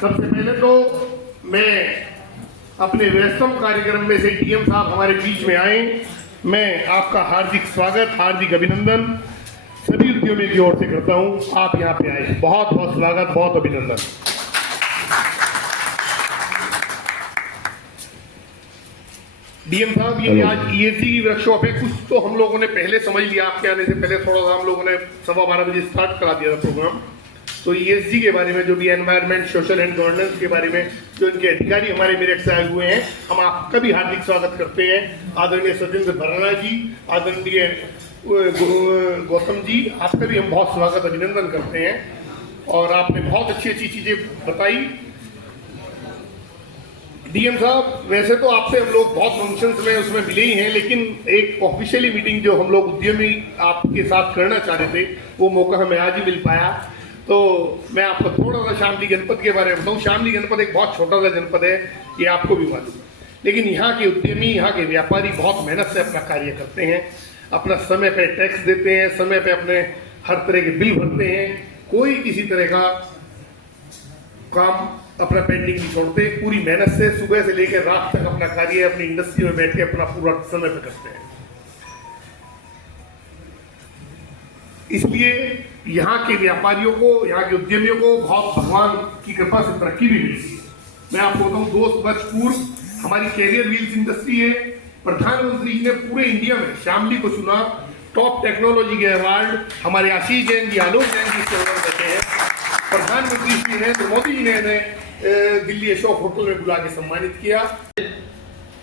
सबसे पहले तो मैं अपने व्यस्तम कार्यक्रम में से डीएम साहब हमारे बीच में आए, मैं आपका हार्दिक स्वागत, हार्दिक अभिनंदन सभी उद्यमियों की ओर से करता हूं। आप यहाँ पे आए, बहुत बहुत स्वागत, बहुत अभिनंदन। डीएम साहब, ये आज ESG की वर्कशॉप है, कुछ तो हम लोगों ने पहले समझ लिया, आपके आने से पहले थोड़ा सा हम लोगों ने 12:15 बजे स्टार्ट करा दिया था प्रोग्राम। तो ESG के बारे में, जो भी एनवायरनमेंट, सोशल एंड गवर्नेंस के बारे में जो इनके अधिकारी हमारे मेरठ से आए हुए हैं, हम आपका भी हार्दिक स्वागत करते हैं। आदरणीय सत्येंद्र भराना जी, आदरणीय गौतम जी, आपका भी हम बहुत स्वागत अभिनंदन करते हैं। और आपने बहुत अच्छी अच्छी चीजें बताई। डीएम साहब, वैसे तो आपसे हम लोग बहुत फंक्शंस में उसमें मिले ही हैं, लेकिन एक ऑफिशियली मीटिंग जो हम लोग उद्यमी आपके साथ करना चाह रहे थे, वो मौका हमें आज ही मिल पाया। तो मैं आपको थोड़ा सा शामली जनपद के बारे में बताऊँ। शामली जनपद एक बहुत छोटा सा जनपद है, ये आपको भी मालूम है, लेकिन यहाँ के उद्यमी, यहाँ के व्यापारी बहुत मेहनत से अपना कार्य करते हैं, अपना समय पे टैक्स देते हैं, समय पे अपने हर तरह के बिल भरते हैं, कोई किसी तरह का काम अपना पेंडिंग नहीं छोड़ते, पूरी मेहनत से सुबह से लेकर रात तक अपना कार्य अपनी इंडस्ट्री में बैठ के अपना पूरा समय पे करते हैं। इसलिए यहाँ के व्यापारियों को, यहाँ के उद्यमियों को बहुत भगवान की कृपा से तरक्की भी मिली है। मैं आपको बताऊँ, 2 वर्ष पूर्व हमारी कैरियर व्हील्स इंडस्ट्री है, प्रधानमंत्री जी ने पूरे इंडिया में शामली को चुना टॉप टेक्नोलॉजी के अवार्ड। हमारे आशीष जैन जी, आलोक जैन जी इसके अवार्ड देते हैं। प्रधानमंत्री श्री नरेंद्र मोदी जी ने इन्हें दिल्ली अशोक होटल में बुला के सम्मानित किया।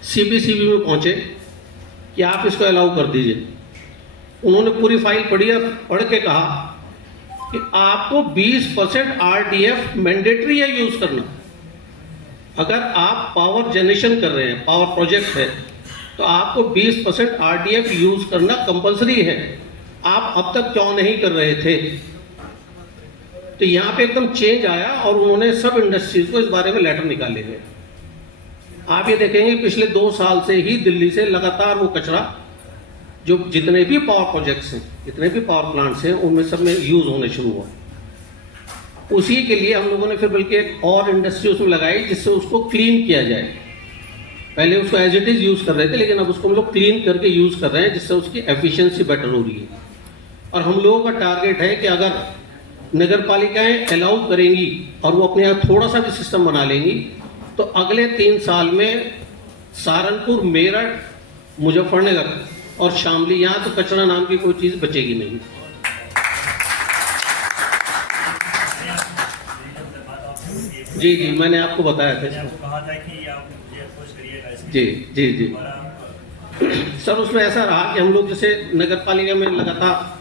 CBCB में पहुंचे कि आप इसको अलाउ कर दीजिए। उन्होंने पूरी फाइल पढ़ के कहा कि आपको 20% RDF मैंडेटरी है यूज करना। अगर आप पावर जनरेशन कर रहे हैं, पावर प्रोजेक्ट है, तो आपको 20% RDF यूज करना कंपलसरी है। आप अब तक क्यों नहीं कर रहे थे? तो यहाँ पे एकदम चेंज आया और उन्होंने सब इंडस्ट्रीज को इस बारे में लेटर निकाले हैं। आप ये देखेंगे पिछले 2 साल से ही दिल्ली से लगातार वो कचरा, जो जितने भी पावर प्रोजेक्ट्स हैं, जितने भी पावर प्लांट्स हैं, उनमें सब में यूज होने शुरू हुआ। उसी के लिए हम लोगों ने फिर बल्कि एक और इंडस्ट्री उसमें लगाई जिससे उसको क्लीन किया जाए। पहले उसको एज इट इज यूज कर रहे थे, लेकिन अब उसको हम लोग क्लीन करके यूज कर रहे हैं, जिससे उसकी एफिशिएंसी बेटर हो रही है। और हम लोगों का टारगेट है कि अगर नगर पालिकाएं अलाउ करेंगी और वो अपने यहाँ थोड़ा सा भी सिस्टम बना लेंगी, तो अगले 3 साल में सहारनपुर, मेरठ, मुजफ्फरनगर और शामली, यहाँ तो कचरा नाम की कोई चीज बचेगी नहीं। जी जी, मैंने आपको बताया था जी जी जी सर। उसमें ऐसा रहा कि हम लोग जैसे नगर पालिका में लगातार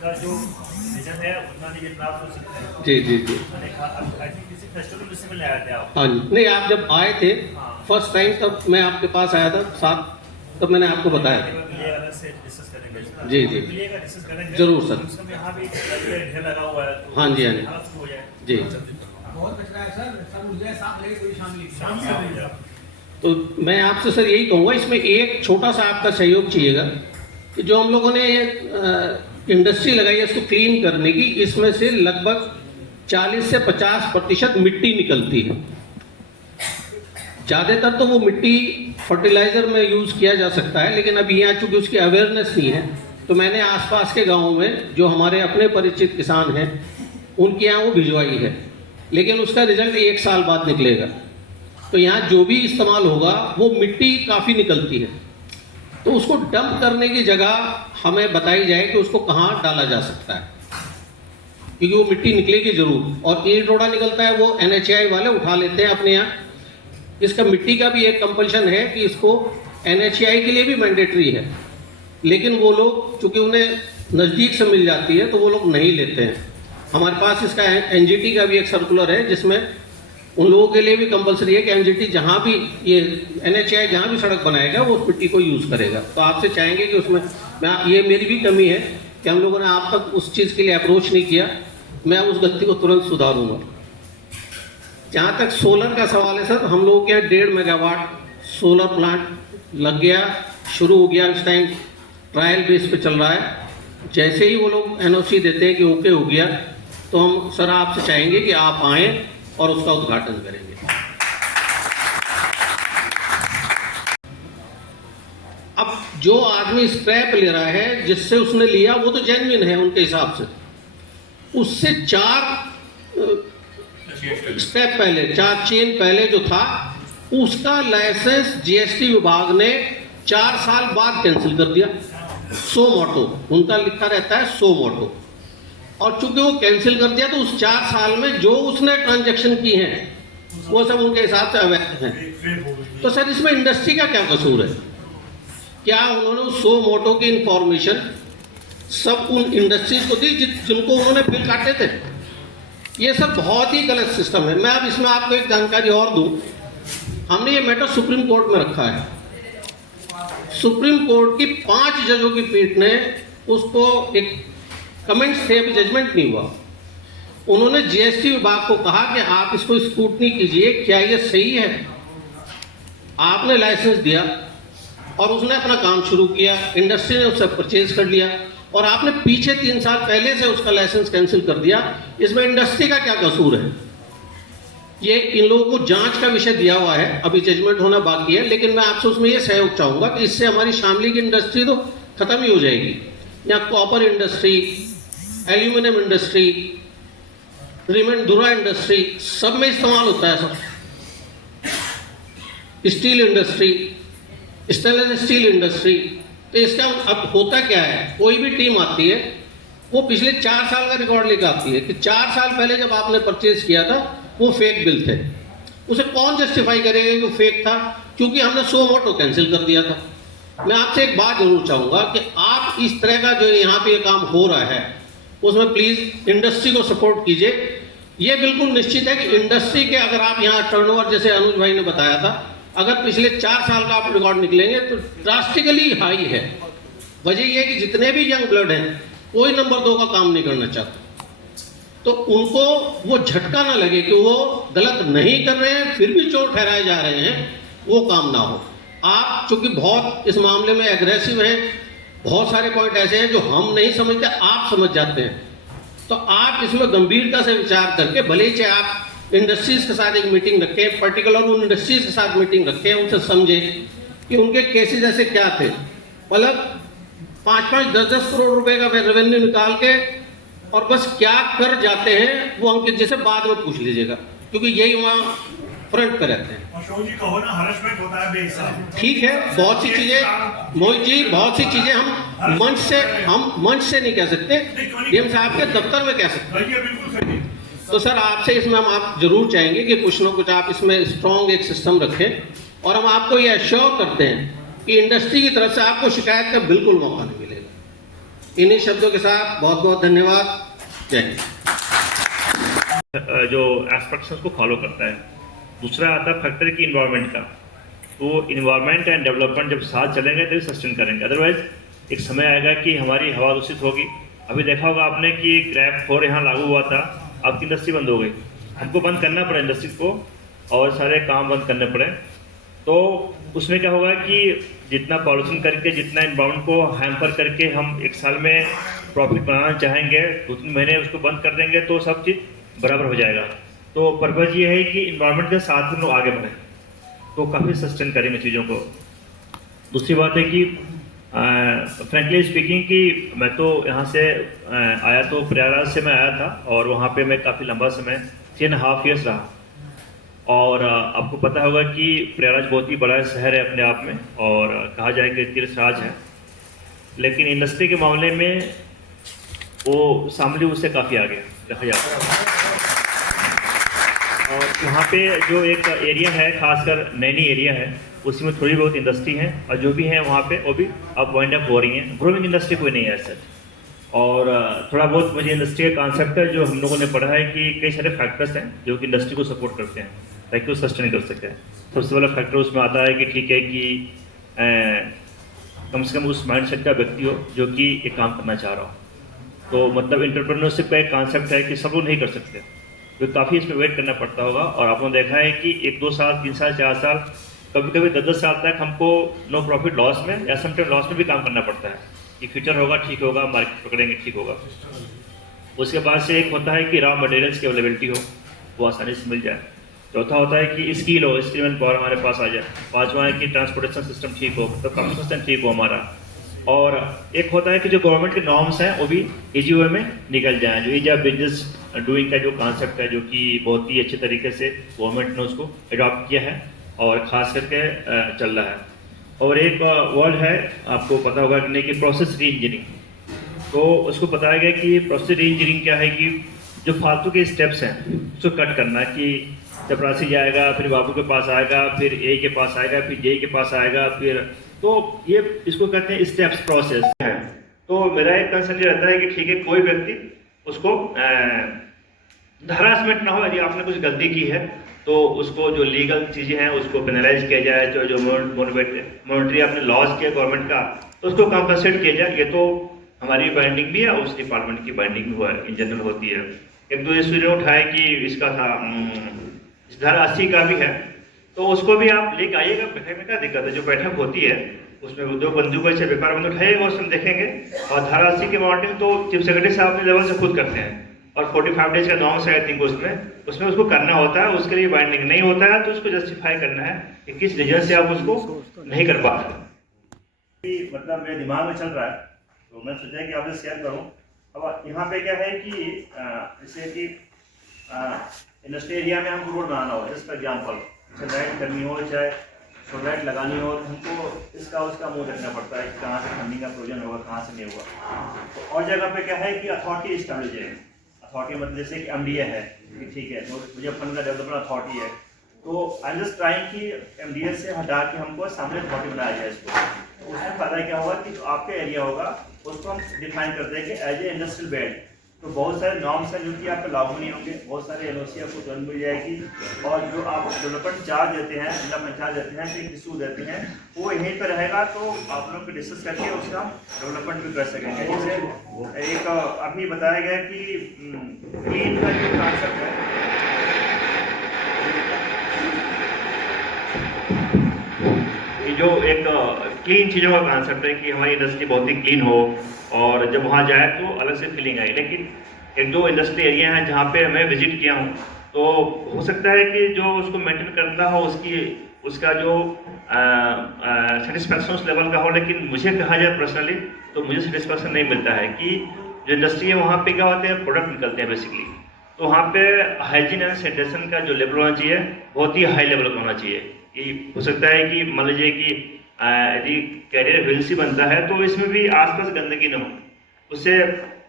जो विजन है उतना नहीं प्राप्त हो सकता है। जी जी जी, हाँ जी। नहीं, आप जब आए थे फर्स्ट टाइम, तब मैं आपके पास आया था साथ, तब मैंने आपको बताया था। जी जी, जरूर सर। हाँ जी, हाँ जी जी। तो मैं आपसे सर यही कहूँगा, इसमें एक छोटा सा आपका सहयोग चाहिएगा कि जो हम लोगों ने इंडस्ट्री लगाई है इसको क्लीन करने की, इसमें से लगभग 40 से 50% मिट्टी निकलती है। ज़्यादातर तो वो मिट्टी फर्टिलाइजर में यूज़ किया जा सकता है, लेकिन अभी यहाँ चूँकि उसकी अवेयरनेस नहीं है, तो मैंने आसपास के गाँवों में जो हमारे अपने परिचित किसान हैं उनके यहाँ वो भिजवाई है, लेकिन उसका रिजल्ट 1 साल बाद निकलेगा। तो यहाँ जो भी इस्तेमाल होगा वो मिट्टी काफ़ी निकलती है, तो उसको डंप करने की जगह हमें बताई जाए कि उसको कहाँ डाला जा सकता है, क्योंकि वो मिट्टी निकलेगी जरूर। और ईंट रोड़ा निकलता है, वो NHAI वाले उठा लेते हैं अपने यहाँ। इसका मिट्टी का भी एक कंपल्शन है कि इसको NHAI के लिए भी मैंडेटरी है, लेकिन वो लोग चूँकि उन्हें नज़दीक से मिल जाती है तो वो लोग नहीं लेते हैं। हमारे पास इसका NGT का भी एक सर्कुलर है, जिसमें उन लोगों के लिए भी कंपलसरी है कि NGT जहाँ भी, ये NHAI जहाँ भी सड़क बनाएगा वो उस मिट्टी को यूज़ करेगा। तो आपसे चाहेंगे कि उसमें ये मेरी भी कमी है कि हम लोगों ने आप तक उस चीज़ के लिए अप्रोच नहीं किया। मैं उस गलती को तुरंत सुधारूंगा। जहाँ तक सोलर का सवाल है सर, हम लोगों के यहाँ 1.5 मेगावाट सोलर प्लांट लग गया, शुरू हो गया। इस टाइम ट्रायल बेस पे चल रहा है। जैसे ही वो लोग NOC देते हैं कि ओके हो गया, तो हम सर आपसे चाहेंगे कि आप आएँ और उसका उद्घाटन करेंगे। अब जो आदमी स्क्रैप ले रहा है, जिससे उसने लिया वो तो जेन्युइन है उनके हिसाब से, उससे 4 स्टेप पहले, 4 चेन पहले जो था, उसका लाइसेंस जीएसटी विभाग ने 4 साल बाद कैंसिल कर दिया। सो मोटो उनका लिखा रहता है, सो मोटो, और चूंकि वो कैंसिल कर दिया तो उस 4 साल में जो उसने ट्रांजैक्शन की हैं वो सब उनके हिसाब से अवैध हैं। तो सर इसमें इंडस्ट्री का क्या कसूर है? क्या उन्होंने सो मोटो की इंफॉर्मेशन सब उन इंडस्ट्रीज को दी जिनको उन्होंने बिल काटे थे? ये सब बहुत ही गलत सिस्टम है। मैं अब इसमें आपको एक जानकारी और दूं, हमने ये मैटर सुप्रीम कोर्ट में रखा है। सुप्रीम कोर्ट की 5 जजों की पीठ ने उसको एक कमेंट्स थे, अभी जजमेंट नहीं हुआ, उन्होंने जीएसटी विभाग को कहा कि आप इसको स्क्रूटनी कीजिए, क्या ये सही है? आपने लाइसेंस दिया और उसने अपना काम शुरू किया, इंडस्ट्री ने उससे परचेज कर लिया, और आपने पीछे 3 साल पहले से उसका लाइसेंस कैंसिल कर दिया। इसमें इंडस्ट्री का क्या कसूर है? ये इन लोगों को जांच का विषय दिया हुआ है, अभी जजमेंट होना बाकी है, लेकिन मैं आपसे उसमें ये सहयोग चाहूंगा कि इससे हमारी शामली की इंडस्ट्री तो खत्म ही हो जाएगी। यहाँ कॉपर इंडस्ट्री, एल्यूमिनियम इंडस्ट्री, रिमेंडुरा इंडस्ट्री, सब में इस्तेमाल होता है सब। Steel industry, stainless steel industry. तो इसका अब होता क्या है, कोई भी टीम आती है वो पिछले 4 साल का रिकॉर्ड लेकर आती है कि 4 साल पहले जब आपने परचेज किया था वो फेक बिल थे। उसे कौन जस्टिफाई करेगा कि वो फेक था, क्योंकि हमने सो मोटो कैंसिल कर दिया था। मैं आपसे एक बात जरूर चाहूंगा कि आप इस तरह का जो यहाँ पे काम हो रहा है उसमें प्लीज इंडस्ट्री को सपोर्ट कीजिए। ये बिल्कुल निश्चित है कि इंडस्ट्री के अगर आप यहाँ टर्नओवर, जैसे अनुज भाई ने बताया था, अगर पिछले 4 साल का आप रिकॉर्ड निकलेंगे तो ड्रास्टिकली हाई है। वजह यह है कि जितने भी यंग ब्लड हैं कोई नंबर 2 का काम नहीं करना चाहता, तो उनको वो झटका ना लगे कि वो गलत नहीं कर रहे हैं फिर भी चोर ठहराए जा रहे हैं, वो काम ना हो। आप चूंकि बहुत इस मामले में एग्रेसिव हैं, बहुत सारे पॉइंट ऐसे हैं जो हम नहीं समझते, आप समझ जाते हैं, तो आप इसमें गंभीरता से विचार करके, भले ही चाहे आप इंडस्ट्रीज के साथ एक मीटिंग रखें, पर्टिकुलर उन इंडस्ट्रीज के साथ मीटिंग रखें, उनसे समझें कि उनके केसेस ऐसे क्या थे। अलग 5-5, 10-10 करोड़ रुपए का रेवेन्यू निकाल के और बस क्या कर जाते हैं वो अंकित जी से बाद में पूछ लीजिएगा, क्योंकि यही वहाँ फ्रंट पे रहते हैं। अशोक जी कहो ना, हरासमेंट होता है बेहिसाब। ठीक है, बहुत सी चीजें मोहित जी, बहुत सी चीजें हम मंच से नहीं कह सकते, डीएम साहब के दफ्तर में कह सकते हैं। बिल्कुल सही। तो सर आपसे इसमें हम आप जरूर चाहेंगे कि कुछ ना कुछ आप इसमें स्ट्रॉन्ग एक सिस्टम रखें, और हम आपको ये एश्योर करते हैं कि इंडस्ट्री की तरफ से आपको शिकायत का बिल्कुल मौका नहीं मिलेगा। इन्हीं शब्दों के साथ बहुत बहुत धन्यवाद। जय हिंद। जो एस्पेक्ट्स को फॉलो करता है। दूसरा आता है फैक्टर की इन्वायरमेंट का। तो इन्वायरमेंट एंड डेवलपमेंट जब साथ चलेंगे तो सस्टेन करेंगे, अदरवाइज एक समय आएगा कि हमारी हवा दूषित होगी। अभी देखा होगा आपने कि ग्रैब 4 यहाँ लागू हुआ था, आपकी इंडस्ट्री बंद हो गई, हमको बंद करना पड़ा इंडस्ट्री को और सारे काम बंद करने पड़े। तो उसमें क्या होगा कि जितना पॉल्यूशन करके, जितना इन्वायरमेंट को हैम्पर करके हम एक साल में प्रॉफिट बनाना चाहेंगे, 2-3 महीने उसको बंद कर देंगे तो सब चीज़ बराबर हो जाएगा। तो पर्पज़ ये है कि इन्वायरमेंट के साथ हम लोग आगे बढ़ें, तो काफ़ी सस्टेन करेंगे चीज़ों को। दूसरी बात है कि फ्रेंकली स्पीकिंग कि मैं तो यहाँ से आया तो प्रयागराज से मैं आया था, और वहाँ पे मैं काफ़ी लंबा समय 3.5 ईयर्स रहा। और आपको पता होगा कि प्रयागराज बहुत ही बड़ा शहर है अपने आप में, और कहा जाए कि तीर्थराज है, लेकिन इंडस्ट्री के मामले में वो शामली उससे काफ़ी आगे रखा जाता है। और वहाँ पे जो एक एरिया है, खासकर नैनी एरिया है, उसमें थोड़ी बहुत इंडस्ट्री है, और जो भी है वहाँ पे वो भी अब वाइंड अप हो रही हैं। ग्रोइंग इंडस्ट्री कोई नहीं है सच। और थोड़ा बहुत मुझे इंडस्ट्री का कॉन्सेप्ट है जो हम लोगों ने पढ़ा है कि कई सारे फैक्टर्स हैं जो कि इंडस्ट्री को सपोर्ट करते हैं ताकि वो सस्टेन कर सके। सबसे पहला फैक्टर उसमें आता है कि ठीक है कि कम से कम उस माइंडसेट का व्यक्ति हो जो कि एक काम करना चाह रहा हो। तो मतलब एंटरप्रेन्योरशिप का एक कॉन्सेप्ट है कि सब लोग नहीं कर सकते, तो काफ़ी इसमें वेट करना पड़ता होगा। और आपने देखा है कि 1-2 साल, 3 साल, 4 साल, कभी कभी 10-10 साल तक हमको नो प्रॉफिट लॉस में या समटाइम लॉस में भी काम करना पड़ता है कि फ्यूचर होगा ठीक होगा, मार्केट पकड़ेंगे ठीक होगा। उसके बाद से एक होता है कि रॉ मटेरियल्स की अवेलेबिलिटी हो, वो आसानी से मिल जाए। चौथा होता है कि स्किल हो, स्किल मैन पावर हमारे पास आ जाए। पाँचवा है कि ट्रांसपोर्टेशन सिस्टम ठीक हो, तो कंप्यूटर सिस्टम ठीक हो हमारा। और एक होता है कि जो गवर्नमेंट के नॉर्म्स हैं वो भी ईजी वे में निकल जाएं। जो ईज ऑफ बिजनेस डूइंग का जो कॉन्सेप्ट है, जो कि बहुत ही अच्छे तरीके से गवर्नमेंट ने उसको अडॉप्ट किया है और ख़ास करके चल रहा है। और एक वर्ड है, आपको पता होगा कि नहीं, कि प्रोसेस री इंजीनियरिंग। तो उसको बताया गया कि प्रोसेस री इंजीनियरिंग क्या है कि जो फालतू के स्टेप्स हैं उसको कट करना, कि चपरासी जाएगा, फिर बाबू के पास आएगा, फिर ए के पास आएगा, फिर जे के पास आएगा, फिर तो ये इसको कहते हैं स्टेप्स प्रोसेस है। तो मेरा एक कंसर्न ये रहता है कि ठीक है, कोई व्यक्ति उसको हरासमेंट ना हो। यदि आपने कुछ गलती की है तो उसको जो लीगल चीज़ें हैं उसको पेनलाइज किया जाए। जो मॉनिटरी आपने लॉज किया गवर्नमेंट का, तो उसको कॉम्पनसेट किया जाए। ये तो हमारी बाइंडिंग भी है, उस डिपार्टमेंट की बाइंडिंग भी हुआ इन जनरल होती है। एक दो इशू ने उठाए कि इसका था धारा 80 का भी है, तो उसको भी आप लेके आइएगा। बैठक में क्या दिक्कत है, जो बैठक होती है उसमें उद्योग बंधु को व्यापार बंधु उठाइएगा, उसमें देखेंगे। और धारा 80 की मॉनिटरिंग तो चीफ सेक्रेटरी साहब अपने लेवल से खुद करते हैं, और 45 डेज का नॉर्म्स है आई थिंक उसमें उसको करना होता है। उसके लिए बाइंडिंग नहीं होता है तो उसको जस्टिफाई करना है कि किस रीजन से आप उसको नहीं कर पाते। मतलब मेरे दिमाग में चल रहा है, तो मैं सोचा कि आपसे शेयर करूं। अब यहाँ पे क्या है कि जैसे कि इंडस्ट्री एरिया में हमको रोड बनाना हो, जैसे फॉर एग्जाम्पल चाहे लाइट करनी हो, चाहे सोलाइट लगानी हो, तो हमको इसका उसका मुँह देखना पड़ता है कि कहाँ से फंडिंग का प्रोविजन होगा, कहाँ से नहीं होगा। तो और जगह पे क्या है कि अथॉरिटी इस्टेब्लिश है। अथॉरिटी मतलब जैसे कि MDA है कि ठीक है, तो मुजफ्फरनगर का डेवलपमेंट अथॉरिटी है, तो आई एम जस्ट ट्राइंग कि MDA से हटा के हमको सामने अथॉरिटी बनाया जाए इसको। तो उसमें फायदा क्या होगा कि जो आपका एरिया होगा उसको हम डिफाइन कर देंगे एज ए इंडस्ट्रियल बेल्ट। तो बहुत सारे नॉर्म्स हैं जो कि आपको लागू नहीं होंगे, बहुत सारे NOC आपको तुरंत मिल जाएगी। और जो आप डेवलपमेंट चार्ज देते हैं, डेवलपमेंट चार्ज देते हैं, फिर इशू देते हैं, वो यहीं पर रहेगा। तो आप लोग डिस्कस करके उसका डेवलपमेंट भी कर सकेंगे। जैसे एक अभी बताया गया कि क्लीन का जो कॉन्सेप्ट है, जो एक क्लीन चीज़ों का कॉन्सेप्ट है कि हमारी इंडस्ट्री बहुत ही क्लीन हो, और जब वहाँ जाए तो अलग से फीलिंग आई। लेकिन एक दो इंडस्ट्री एरिया हैं जहाँ पे मैं विजिट किया हूँ, तो हो सकता है कि जो उसको मेंटेन करता हो उसका जो सेटिस्फैक्शन उस लेवल का हो, लेकिन मुझे कहा जाए पर्सनली तो मुझे सेटिस्फैक्शन नहीं मिलता है कि जो इंडस्ट्री है वहाँ पे क्या होते हैं, प्रोडक्ट निकलते हैं बेसिकली। तो वहाँ पे हाइजीन एंड सैनिटेशन का जो लेवल होना चाहिए बहुत ही हाई लेवल का होना चाहिए। कि हो सकता है कि मान लीजिए कि यदि कैरियर व्हील्स ही बनता है तो इसमें भी आसपास गंदगी न हो, उससे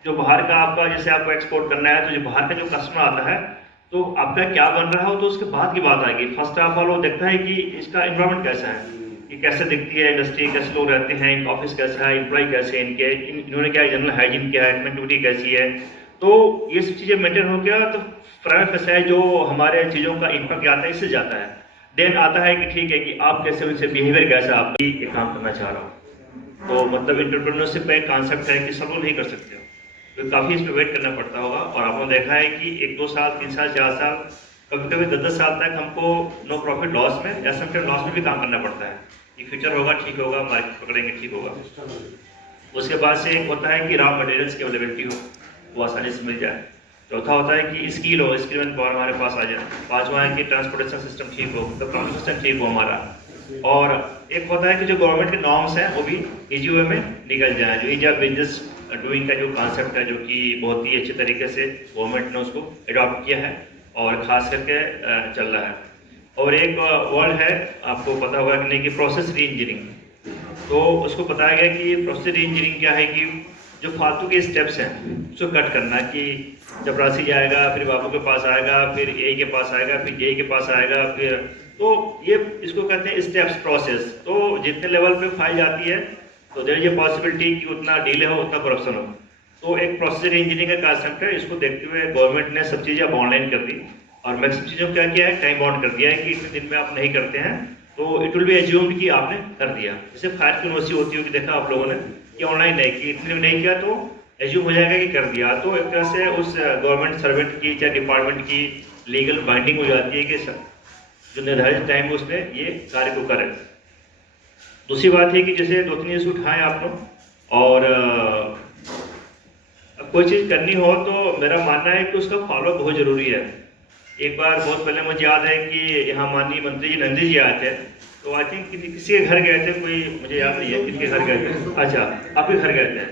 जो बाहर का आपका, जैसे आपको एक्सपोर्ट करना है, तो जो बाहर का जो कस्टमर आता है तो आपका क्या बन रहा हो, तो उसके बाद की बात आएगी। फर्स्ट ऑफ ऑल वो देखता है कि इसका एनवायरनमेंट कैसा है, कि कैसे दिखती है इंडस्ट्री, कैसे लोग रहते हैं, इनका ऑफिस कैसा है, एम्प्लॉय कैसे हैं इनके, इन्होंने क्या जनरल हाइजीन क्या है, कनेक्टिविटी कैसी है। तो ये सब चीज़ें मेंटेन हो गया तो प्राइवेट पैसा है जो हमारे चीज़ों का इम्पैक्ट आता है, इससे जाता है। देन आता है कि ठीक है कि आप कैसे, उनसे बिहेवियर कैसा, आप ये काम करना चाह रहा हूँ। तो मतलब एंटरप्रेन्योरशिप का एक कॉन्सेप्ट है कि सब लोग नहीं कर सकते, तो काफ़ी इस पर वेट करना पड़ता होगा। और आपने देखा है कि 1-2 साल, 3 साल, 4 साल, कभी कभी 10-10 साल तक हमको नो प्रॉफिट लॉस में या समटाइम लॉस में भी काम करना पड़ता है कि फ्यूचर होगा ठीक होगा, मार्केट पकड़ेंगे ठीक होगा। उसके बाद से एक होता है कि रॉ मटेरियल्स की अवेलेबिलिटी हो, वो आसानी से मिल जाए। चौथा होता है कि स्किल हो, स्किल मैन पावर हमारे पास आ जाए। पाँचवा है कि ट्रांसपोर्टेशन सिस्टम ठीक हो, तो कंप्यूटर सिस्टम ठीक हो हमारा। और एक होता है कि जो गवर्नमेंट के नॉर्म्स हैं वो भी ईजी वे में निकल जाए। जो ईज ऑफ बिजनेस डूइंग का जो कॉन्सेप्ट है, जो कि बहुत ही अच्छे तरीके से गवर्नमेंट ने उसको अडॉप्ट किया है और ख़ास करके चल रहा है। और एक वर्ड है, आपको पता होगा कि नहीं, कि प्रोसेस री इंजीनियरिंग। तो उसको बताया गया कि प्रोसेस री इंजीनियरिंग क्या है कि जो फालतू के स्टेप्स हैं उसको कट करना, कि चपरासी जाएगा, फिर बाबू के पास आएगा, फिर ए के पास आएगा, फिर जे के पास आएगा, फिर तो ये इसको कहते हैं स्टेप्स प्रोसेस। तो जितने लेवल पे फाइल जाती है तो देयर इज ए पॉसिबिलिटी कि उतना डिले हो, उतना करप्शन हो। तो एक प्रोसेस इंजीनियरिंग का कॉन्सेप्ट है, इसको देखते हुए गवर्नमेंट ने सब चीज़ें अब ऑनलाइन कर दी, और मैक्सिमम चीज़ों क्या किया है, टाइम बाउंड कर दिया है कि इतने दिन में आप नहीं करते हैं तो इट विल बी एज्यूम्ड कि आपने कर दिया। जैसे फायर की नोटिस होती होगी, देखा आप लोगों ने कि ऑनलाइन नहीं कि इतने में नहीं किया तो एज्यूम हो जाएगा कि कर दिया। तो एक तरह से उस गवर्नमेंट सर्वेंट की या डिपार्टमेंट की लीगल बाइंडिंग हो जाती है कि जो निर्धारित टाइम में उसने ये कार्य को करे। दूसरी बात है कि जैसे 2-3 इशू उठाएं आप लोग, और कोई चीज़ करनी हो तो मेरा मानना है कि उसका फॉलो बहुत जरूरी है। एक बार बहुत पहले मुझे याद है कि यहाँ माननीय मंत्री जी नंदी जी आए थे, तो आई थिंक किसी के घर गए थे, कोई मुझे याद नहीं है किसके घर गए थे। अच्छा, आपके घर गए थे,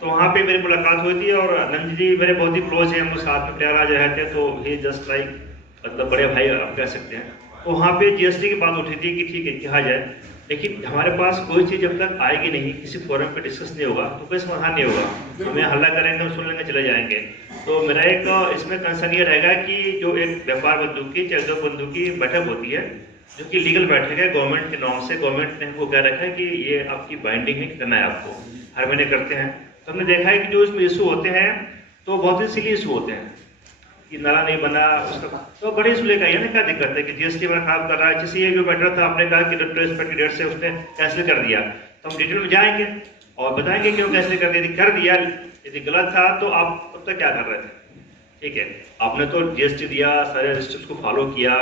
तो वहाँ पे मेरी मुलाकात हुई थी और नंदी जी मेरे बहुत ही क्लोज हैं, हम लोग साथ में प्रयागराज रहते हैं, तो ही जस्ट लाइक मतलब बड़े भाई आप कह सकते हैं। तो वहाँ पे जीएसटी की बात उठी थी कि ठीक है कहा जाए, लेकिन हमारे पास कोई चीज़ जब तक आएगी नहीं, किसी फोरम पे डिस्कस नहीं होगा तो कोई समाधान नहीं होगा। हमें हल्ला करेंगे, सुन लेंगे, चले जाएंगे। तो मेरा एक इसमें कंसर्न ये रहेगा कि जो एक व्यापार बंधु की चौदह बंधु की बैठक होती है, जो कि लीगल बैठक है, गवर्नमेंट के नॉर्म से, गवर्नमेंट ने हमको कह रखा है कि ये आपकी बाइंडिंग है कि करना है आपको, हर महीने करते हैं। तो हमने देखा है कि जो इसमें इशू होते हैं तो बहुत ही सिली इशू होते हैं कि नाला नहीं बना उसका, तो बड़े इशू लेकर आइए ना, क्या दिक्कत है कि जीएसटी में काम कर रहा है। जैसे ये जो मैटर था, आपने कहा कि रिप्लेसमेंट की डेट से उसने कैंसिल कर दिया, तो हम डिटेल में जाएंगे और बताएंगे क्यों कैंसिल कर दिया। कर दिया यदि गलत था तो आप तब तक क्या कर रहे थे? ठीक है, आपने तो जीएसटी दिया, सारे रजिस्टर्स को फॉलो किया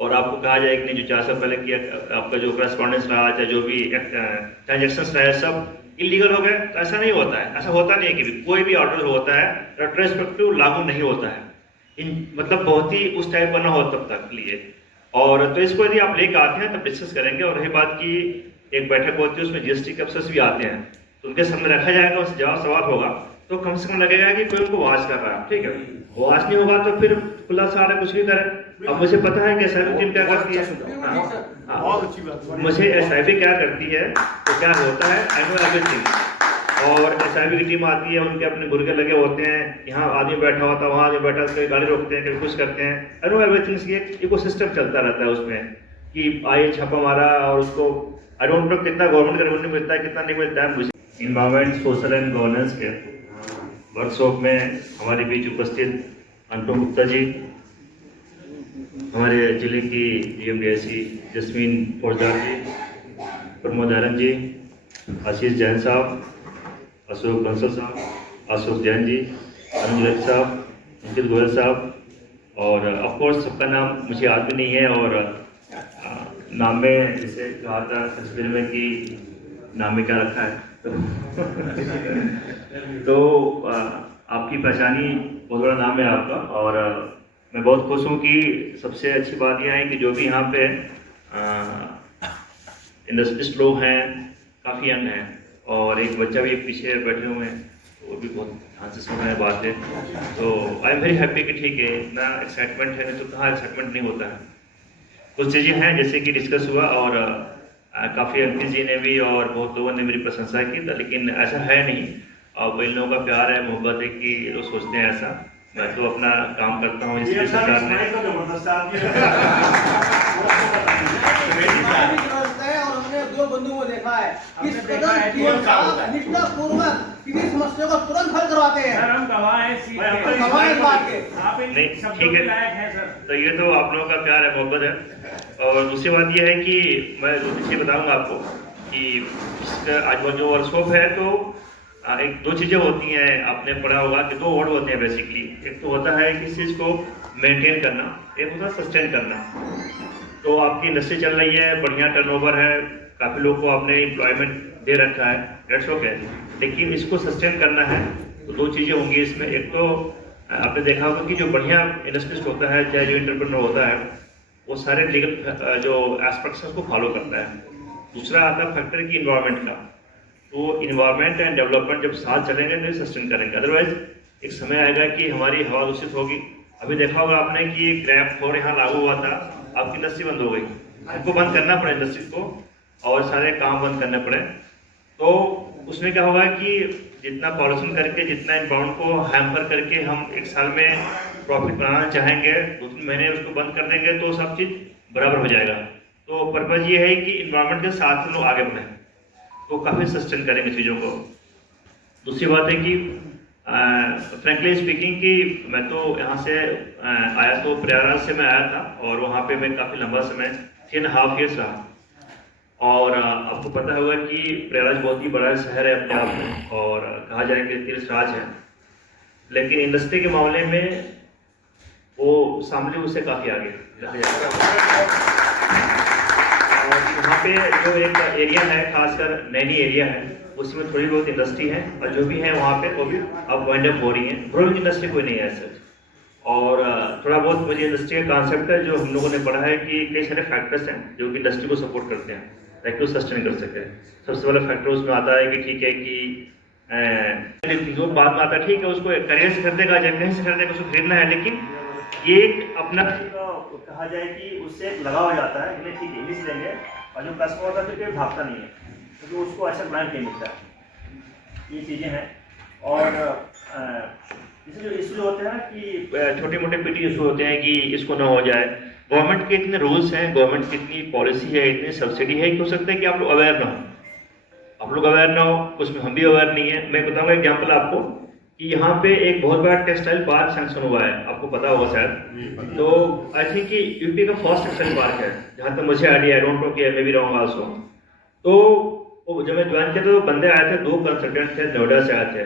और आपको कहा जाए कि नहीं, जो 4 साल पहले किया आपका जो करस्पॉन्डेंस रहा, चाहे जो भी ट्रांजेक्शंस रहे, सब इलीगल हो गए। तो ऐसा नहीं होता है, ऐसा होता नहीं है कि भी कोई भी ऑर्डर होता है रेट्रोस्पेक्टिव लागू नहीं होता है, मतलब बहुत ही उस टाइप का ना हो तब तक लिए। और तो इसको यदि आप लेकर आते हैं तब डिस्कस करेंगे। और रही बात की एक बैठक होती है, उसमें जीएसटी के अफसर भी आते हैं, तो उनके सामने रखा जाएगा, उससे जवाब सवाल होगा, तो कम से कम लगेगा कि कोई उनको वॉच कर रहा है। ठीक है, वॉच नहीं होगा तो फिर खुला सारा कुछ भी करें। अब मुझे पता है कि एसआईबी टीम क्या करती है, मुझे एसआईबी क्या करती है, तो क्या होता है, आई नो एवरीथिंग। और एसआईबी की टीम आती है, उनके अपने गुर्गे लगे होते हैं, यहाँ आदमी बैठा होता है, वहाँ आदमी बैठा होता है, गाड़ी रोकते हैं, कभी कुछ करते हैं, आई नो एवरीथिंग। ये इकोसिस्टम चलता रहता है उसमें कि आए छापा मारा और उसको आई डोंट नो कितना गवर्नमेंट का रेवेन्यू मिलता है, कितना नहीं मिलता है। मुझे इन्वायरमेंट, सोशल एंड गवर्नेंस के वर्कशॉप में हमारे बीच उपस्थित अनुपम गुप्ता जी, हमारे जिले की डीएमडीएससी जस्मीन फौजदार जी, प्रमोद आर्यन जी, आशीष जैन साहब, अशोक बंसल साहब, अशोक जैन जी, अनुज साहब, निखिल गोयल साहब, और ऑफकोर्स सबका नाम मुझे याद भी नहीं है। और नाम में जैसे कहा था तस्वीर में कि नाम में क्या रखा है तो आपकी पहचानी बहुत बड़ा नाम है आपका। और मैं बहुत खुश हूँ कि सबसे अच्छी बात यह है कि जो भी यहाँ पे इंडस्ट्रिस्ट लोग हैं काफ़ी यंग हैं, और एक बच्चा भी पीछे बैठे हुए हैं, वो भी बहुत ध्यान से सुन रहे हैं बातें। तो आई एम वेरी हैप्पी कि ठीक है, इतना एक्साइटमेंट है, नहीं तो कहाँ एक्साइटमेंट नहीं होता है। कुछ चीज़ें हैं जैसे कि डिस्कस हुआ, और काफ़ी अंकित जी ने भी और बहुत लोगों ने मेरी प्रशंसा की, लेकिन ऐसा है नहीं। और इन लोगों का प्यार है, मोहब्बत है कि ये लोग सोचते हैं ऐसा। मैं तो अपना काम करता हूँ, इसलिए सरकार ने दो बंधुओं को देखा है किस कदर निष्ठापूर्वक किसी समस्या को तुरंत हल करवाते हैं। सर हम गवाह हैं इस बात के। आप इन नहीं, शब्दों ठीक के है। लायक हैं सर। तो ये तो आप लोगों का प्यार है, मोहब्बत है। और दूसरी बात ये है कि मैं दूसरी चीज़ बताऊंगा आपको कि इसका आज जो वर्कशॉप है, तो एक दो चीज़ें होती हैं, आपने पढ़ा होगा कि दो वर्ड होते हैं बेसिकली। एक तो होता है किसी चीज़ को मेंटेन करना, एक होता है सस्टेन करना। तो आपकी इंडस्ट्री चल रही है, बढ़िया टर्नओवर है, काफ़ी लोग को आपने एम्प्लॉयमेंट दे रखा है, डेट्स ओके, लेकिन इसको सस्टेन करना है तो दो चीज़ें होंगी इसमें। एक तो आपने देखा होगा कि जो बढ़िया इंडस्ट्रिस्ट होता है, चाहे जो एंटरप्रेन्योर होता है, वो सारे लीगल जो एस्पेक्ट्स हैं उसको फॉलो करता है। दूसरा आता है फैक्टर की इन्वायरमेंट का, तो इन्वायरमेंट एंड डेवलपमेंट जब साथ चलेंगे तो सस्टेन करेंगे, अदरवाइज एक समय आएगा कि हमारी हवा दूषित होगी। अभी देखा होगा आपने कि क्रैप फोर यहाँ लागू हुआ था, आपकी इंडस्ट्री बंद हो गई, हमको बंद करना पड़ा इंडस्ट्री को और सारे काम बंद करने पड़े। तो उसमें क्या होगा कि जितना पॉल्यूशन करके, जितना इन्वायरमेंट को हैम्पर करके हम एक साल में प्रॉफिट बनाना चाहेंगे, 2-3 महीने उसको बंद कर देंगे तो सब चीज़ बराबर हो जाएगा। तो पर्पज़ ये है कि इन्वायरमेंट के साथ में लोग आगे बढ़ें, तो काफ़ी सस्टेन करेंगे चीज़ों को। दूसरी बात है कि फ्रैंकली स्पीकिंग कि मैं तो यहाँ से आया, तो प्रयागराज से मैं आया था और वहाँ पे मैं काफ़ी लंबा समय 3.5 years रहा। और आपको पता होगा कि प्रयागराज बहुत ही बड़ा शहर है अपने आप में, और कहा जाए कि तीर्थ राज है, लेकिन इंडस्ट्री के मामले में वो शामली उससे काफ़ी आगे रह जाएगा। और यहाँ पे जो एक एरिया है, खासकर नैनी एरिया है, उसमें थोड़ी बहुत इंडस्ट्री है और जो भी है वहाँ पे वो भी अब वाइंड अप हो रही है। ग्रोइंग इंडस्ट्री कोई नहीं है सर। और थोड़ा बहुत मुझे इंडस्ट्री का कॉन्सेप्ट है जो हम लोगों ने पढ़ा है कि कई सारे फैक्टर्स हैं जो कि इंडस्ट्री को सपोर्ट करते हैं ताकि वो सस्टेन कर सके। सबसे पहला फैक्टर उसमें आता है कि ठीक है कि जो बाद में आता है, ठीक है उसको करियर से खरीदेगा या कहीं से खरीदेगा, उसको खरीदना है, लेकिन ये एक अपना कहा जाए कि उससे लगाव हो जाता है कि ठीक है इन्हीं से लेंगे, और जो कस्टमर होता है फिर भागता नहीं है क्योंकि तो उसको अच्छा ब्रांड नहीं मिलता है। ये चीज़ें हैं। और इसमें जो इशू होते हैं कि छोटे मोटे पिटी इशू होते हैं कि इसको ना हो जाए। गवर्नमेंट के इतने रूल्स हैं, गवर्नमेंट की इतनी पॉलिसी है, इतनी सब्सिडी है कि हो सकता है कि आप लोग अवेयर ना हो, आप लोग अवेयर ना हो, उसमें हम भी अवेयर नहीं है। मैं बताऊंगा एग्जांपल आपको कि यहाँ पे एक बहुत बड़ा टेक्सटाइल पार्क सैंक्शन हुआ है, आपको पता होगा शायद। तो आई थिंक कि यूपी का फर्स्ट टेक्सटाइल पार्क है जहाँ तक मुझे आइडिया है, डोंट नो कि मे बी रॉन्ग आल्सो। तो जब मैं ज्वाइन किया तो बंदे आए थे, 2 कंसल्टेंट थे, नोएडा से आए थे,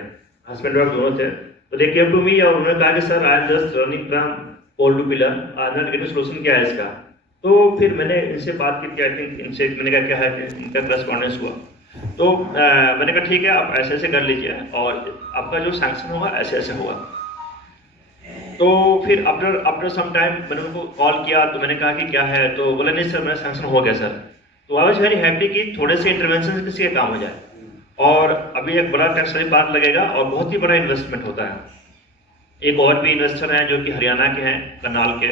हस्बैंड वाइफ दोनों थे। तो दे केम टू मी और उन्होंने कहा कि sir I am just running from pole to pillar, I am not getting solution, क्या है इसका। तो फिर मैंने इनसे बात की थी, आई थिंक इनसे मैंने कहा क्या है कि इनका करस्पॉन्डेंस हुआ। तो मैंने कहा ठीक है आप ऐसे ऐसे कर लीजिए और आपका जो सैंक्शन होगा ऐसे ऐसे होगा। तो फिर आफ्टर सम टाइम मैंने उनको कॉल किया तो मैंने कहा कि क्या है, तो बोला नहीं सर मेरा सैंक्शन हो गया सर। तो आई वाज वेरी हैप्पी कि थोड़े से इंटरवेंशन से किसी का काम हो जाए। और अभी एक बड़ा टेक्सटाइल पार्क लगेगा और बहुत ही बड़ा इन्वेस्टमेंट होता है। एक और भी इन्वेस्टर हैं जो कि हरियाणा के हैं, करनाल के,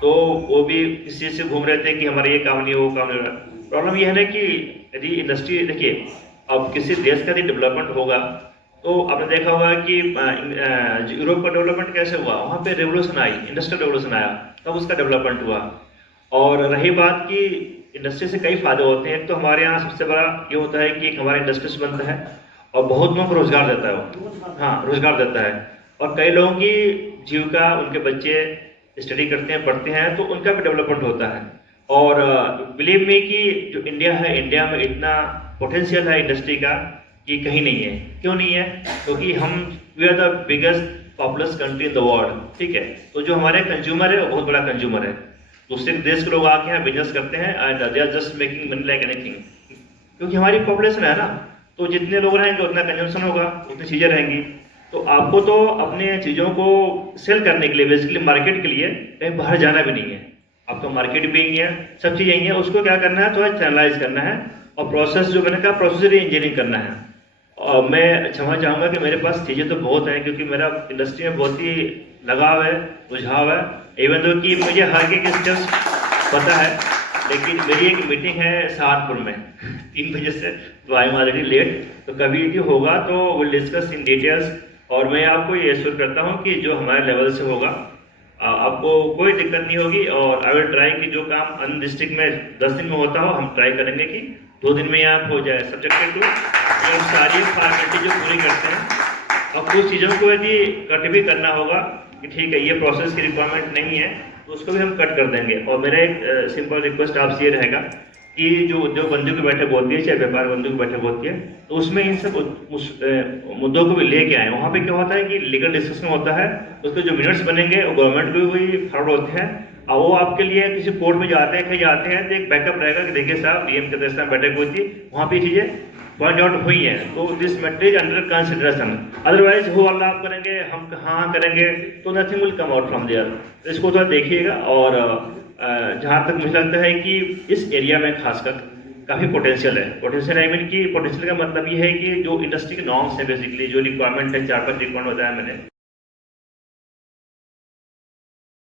तो वो भी इस चीज़ से घूम रहे थे कि हमारा ये काम नहीं वो काम नहीं हो रहा। प्रॉब्लम ये है ना कि यदि इंडस्ट्री, देखिए अब किसी देश का यदि डेवलपमेंट होगा तो आपने देखा होगा कि यूरोप का डेवलपमेंट कैसे हुआ, वहाँ पे रेवोल्यूशन आई, इंडस्ट्रियल रेवोल्यूशन आया, तब उसका डेवलपमेंट हुआ। और रही बात कि इंडस्ट्री से कई फायदे होते हैं, तो हमारे यहाँ सबसे बड़ा ये होता है कि हमारा इंडस्ट्रीज बनता है और बहुत लोगों को रोजगार देता है वो, हाँ रोजगार देता है। और कई लोगों की जीविका, उनके बच्चे स्टडी करते हैं, पढ़ते हैं, तो उनका भी डेवलपमेंट होता है। और बिलीव मी कि जो इंडिया है, इंडिया में इतना पोटेंशियल है इंडस्ट्री का कि कहीं नहीं है। क्यों नहीं है? क्योंकि हम we are the biggest populous country in the world, ठीक है। तो जो हमारे कंज्यूमर है वो बहुत बड़ा कंज्यूमर है। दूसरे देश के लोग आके यहाँ बिजनेस करते हैं and they are just making money like anything, क्योंकि हमारी पॉपुलेशन है ना, तो जितने लोग रहेंगे उतना कंजम्पशन होगा, उतनी चीज़ें रहेंगी। तो आपको तो अपने चीज़ों को सेल करने के लिए, बेसिकली मार्केट के लिए कहीं बाहर जाना भी नहीं है। आपका मार्केट भी यही है, सब चीज़ यही है। उसको क्या करना है, थोड़ा चैनलाइज करना है और प्रोसेस, जो मैंने कहा प्रोसेसरी इंजीनियरिंग करना है। और मैं क्षमा चाहूँगा कि मेरे पास चीज़ें तो बहुत हैं, क्योंकि मेरा इंडस्ट्री में बहुत ही लगाव है, रुझाव है। इवन दो कि मुझे हर के स्टेप्स पता है, लेकिन मेरी एक मीटिंग है सहारनपुर में 3 बजे से, तो आई एम ऑलरेडी लेट। तो कभी भी होगा तो विल डिस्कस इन डिटेल्स। और मैं आपको ये एश्योर करता हूँ कि जो हमारे लेवल से होगा आपको कोई दिक्कत नहीं होगी। और आई विल ट्राई कि जो काम अन्य डिस्ट्रिक्ट में 10 दिन में होता हो, हम ट्राई करेंगे कि 2 दिन में यहाँ हो जाए, सब्जेक्टेड टू हम सारी फॉर्मेलिटी जो पूरी करते हैं। और कुछ चीज़ों को यदि कट भी करना होगा कि ठीक है ये प्रोसेस की रिक्वायरमेंट नहीं है, तो उसको भी हम कट कर देंगे। और मेरा एक सिंपल रिक्वेस्ट आपसे ये रहेगा कि जो उद्योग बंधु की बैठक होती है, चाहे व्यापार बंधु की बैठक होती है, तो उसमें इन सब मुद्दों को भी लेके आए। वहाँ पे क्या होता है कि लीगल डिस्कशन होता है, उसके जो मिनट्स बनेंगे वो गवर्नमेंट को भी फॉरवर्ड होते हैं और वो आपके लिए किसी कोर्ट में जाते हैं, कहीं जाते हैं, तो एक बैकअप रहेगा कि देखिए साहब डीएम के दस्ता बैठक हुई थी, वहाँ पे चीज़ें पॉइंट आउट हुई हैं, तो this matter is under consideration. Otherwise हो अल्लाह आप करेंगे, हम हाँ करेंगे, तो nothing will come out from there. इसको थोड़ा देखिएगा। और जहाँ तक मुझे लगता है कि इस एरिया में खासकर काफ़ी पोटेंशियल है। पोटेंशियल आई मीन कि पोटेंशियल का मतलब ये है कि जो इंडस्ट्री के नॉर्म्स है, बेसिकली जो रिक्वायरमेंट है, 4-5 रिक्वायरमेंट बताया मैंने,